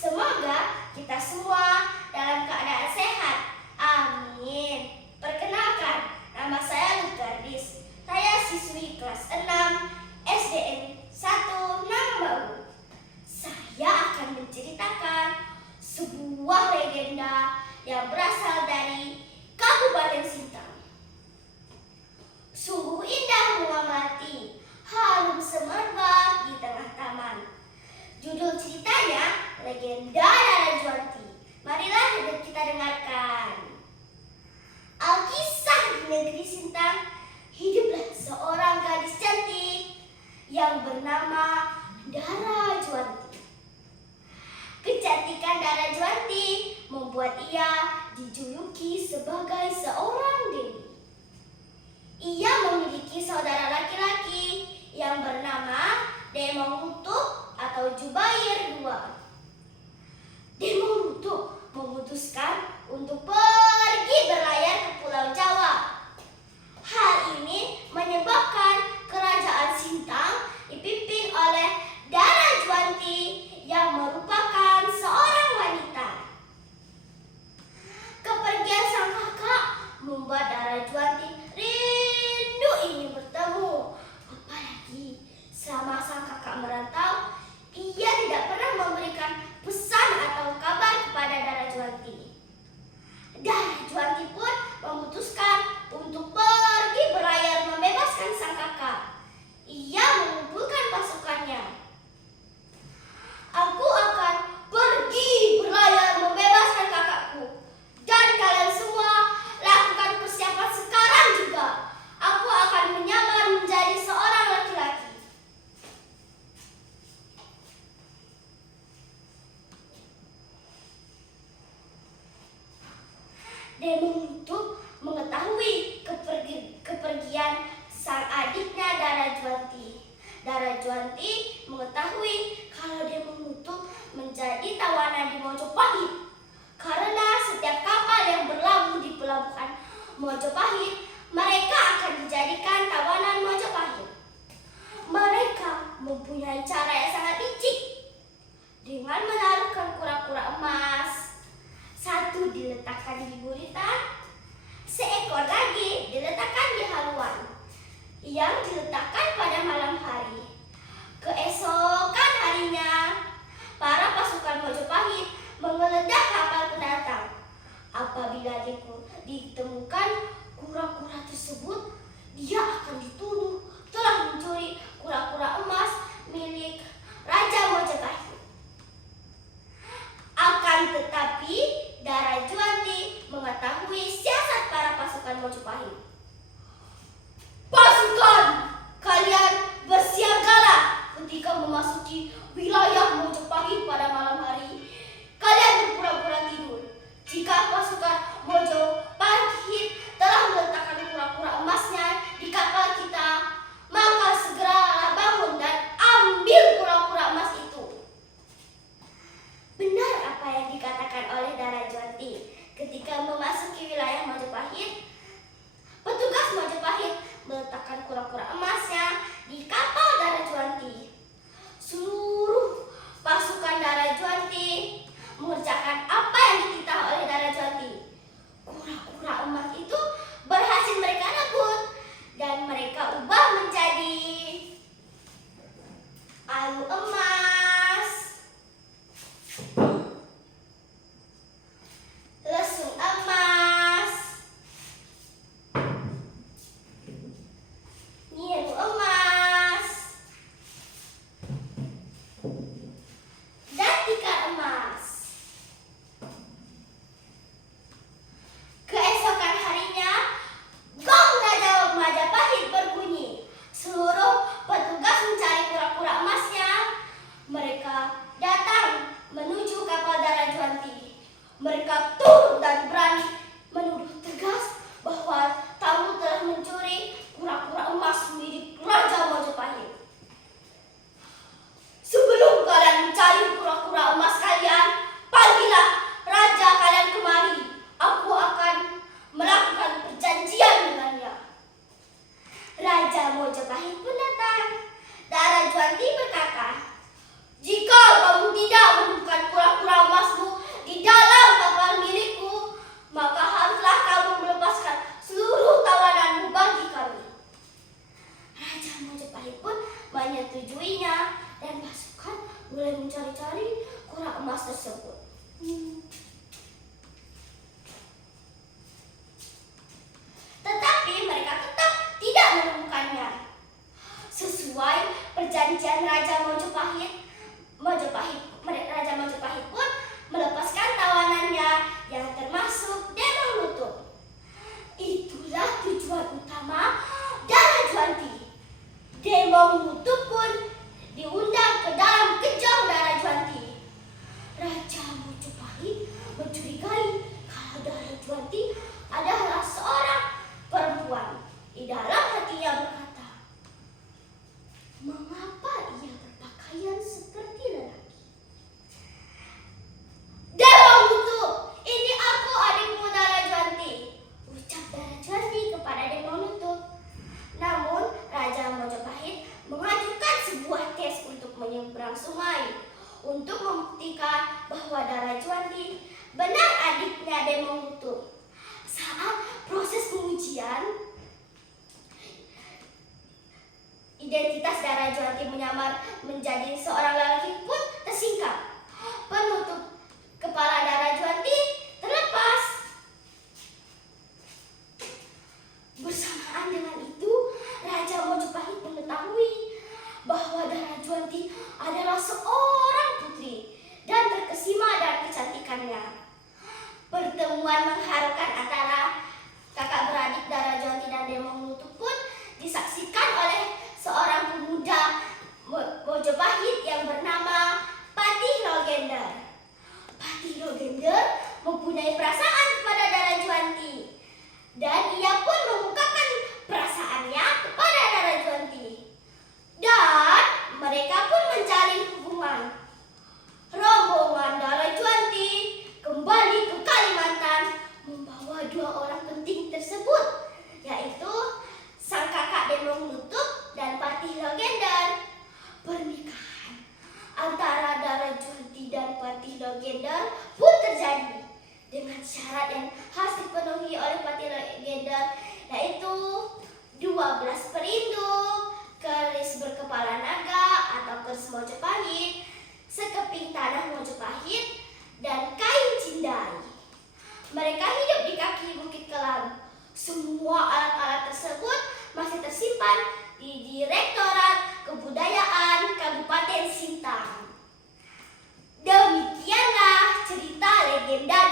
Semoga kita semua dalam keadaan sehat. Amin. Perkenalkan, nama saya Lukardis. Saya siswi kelas 6 SDN 1 Nangbau. Saya akan menceritakan sebuah legenda yang berasal dari Kabupaten Sintang. Sungguh indah mengamati, harum semerbak di tengah taman. Judul ceritanya Legenda Darajuanti. Marilah kita dengarkan. Alkisah di negeri Sintang, hiduplah seorang gadis cantik yang bernama Darajuanti. Kecantikan Darajuanti membuat ia dijuluki sebagai seorang dewi. Ia memiliki saudara laki-laki yang bernama Demonghutuk atau Jubair II. Demonghutuk memutuskan untuk pergi berlayar ke Pulau Jawa. Hal ini menyebabkan kerajaan Sintang dipimpin oleh Darajuanti yang merupakan seorang wanita. Kepergian sang kakak membuat Darajuanti rindu ingin bertemu. Apalagi selama sang kakak merantau, ia tidak pernah memberikan pesan atau kabar kepada Darajuanti. Darajuanti pun memutuskan untuk pergi berlayar membebaskan sang kakak. Ia mengumpulkan pasukannya. Aku akan pergi berlayar membebaskan kakakku. Dan kalian semua lakukan persiapan sekarang juga. Aku akan menyamar menjadi seorang laki-laki. Demonghutuk mengetahui kepergian sang adiknya Darajuanti. Darajuanti mengetahui kalau Demonghutuk menjadi tawanan di Mojopahit. Karena setiap kapal yang berlabuh di pelabuhan Mojopahit, mereka akan dijadikan tawanan Mojopahit. Mereka mempunyai cara yang sangat licik dengan menaruhkan kura-kura emas. Satu diletakkan di buritan, seekor lagi diletakkan di haluan, yang diletakkan pada malam hari. Keesokan harinya, para pasukan Mojopahit menggeledah kapal pendatang. Apabila ditemukan kura-kura tersebut, dia akan dituduh telah mencuri kura-kura emas milik Raja Mojopahit. Akan tetapi, Darajuanti mengetahui siasat para pasukan Mojopahit. Pasukan, kalian bersiagalah ketika memasuki wilayah Mojopahit pada malam hari. Kalian berpura-pura tidur. Jika pasukan Mojopahit telah meletakkan kura-kura emasnya di kapal kita, maka segeralah bangun dan ambil kura-kura emas itu. Benar apa yang dikatakan oleh Darajuanti. Ketika memasuki wilayah Mojopahit, petugas Mojopahit meletakkan kura-kura emasnya di kapal Darajuanti. Seluruh pasukan Darajuanti mengerjakan apa yang dititah oleh Darajuanti. Kura-kura emas itu berhasil mereka rebut dan mereka ubah menjadi alu emas, lesung emas, nyiru emas, tersebut. Tetapi mereka tetap tidak menemukannya. Sesuai perjanjian Raja Majapahit pun melepaskan tawanannya yang termasuk Demang Nutup. Itulah tujuan utama Dara Juanti. Demang Nutup pun diundang ke dalam kejang Dara Juanti. Raja Majapahit mencurigai kalau Dara Juanti adalah seorang perempuan. Di dalam hatinya berkata, mengapa ia berpakaian seperti lelaki? Demang Nutup, ini aku adikmu Dara Juanti, ucap Dara Juanti kepada Demang Nutup. Namun Raja Majapahit mengajukan sebuah tes untuk menyeberang sungai untuk membuktikan bahwa Dara Juanti benar adiknya Demang Nutup. Saat proses pengujian, identitas Dara Juanti menyamar menjadi seorang lelaki pun tersingkap. Penutup kepala Dara Juanti terlepas. Bersamaan dengan itu, Raja Majapahit mengetahui bahwa Dara Juanti adalah seorang putri dan terkesima dengan kecantikannya. Pertemuan mengharukan antara kakak beradik Dara Juanti dan Demang Nutup pun disaksikan oleh seorang pemuda Majapahit yang bernama Patih Logender. Patih Logender mempunyai perasaan kepada Dara Juanti dan ia pun mengungkapkan perasaannya kepada Dara Juanti. Dan mereka pun menjalin hubungan. Rombongan Dara Juanti kembali ke Kalimantan membawa dua orang penting tersebut, yaitu sang kakak Demang Nutup dan Patih Logender. Pernikahan antara Dara Juanti dan Patih Logender pun terjadi dengan syarat yang harus dipenuhi oleh Patih Logender, yaitu 12 perinduk, keris berkepala naga atau keris Majapahit, sekeping tanah Majapahit, dan kain cindai. Mereka hidup di kaki Bukit Kelam. Semua alat-alat tersebut masih tersimpan di Direktorat Kebudayaan Kabupaten Sintang. Demikianlah cerita legenda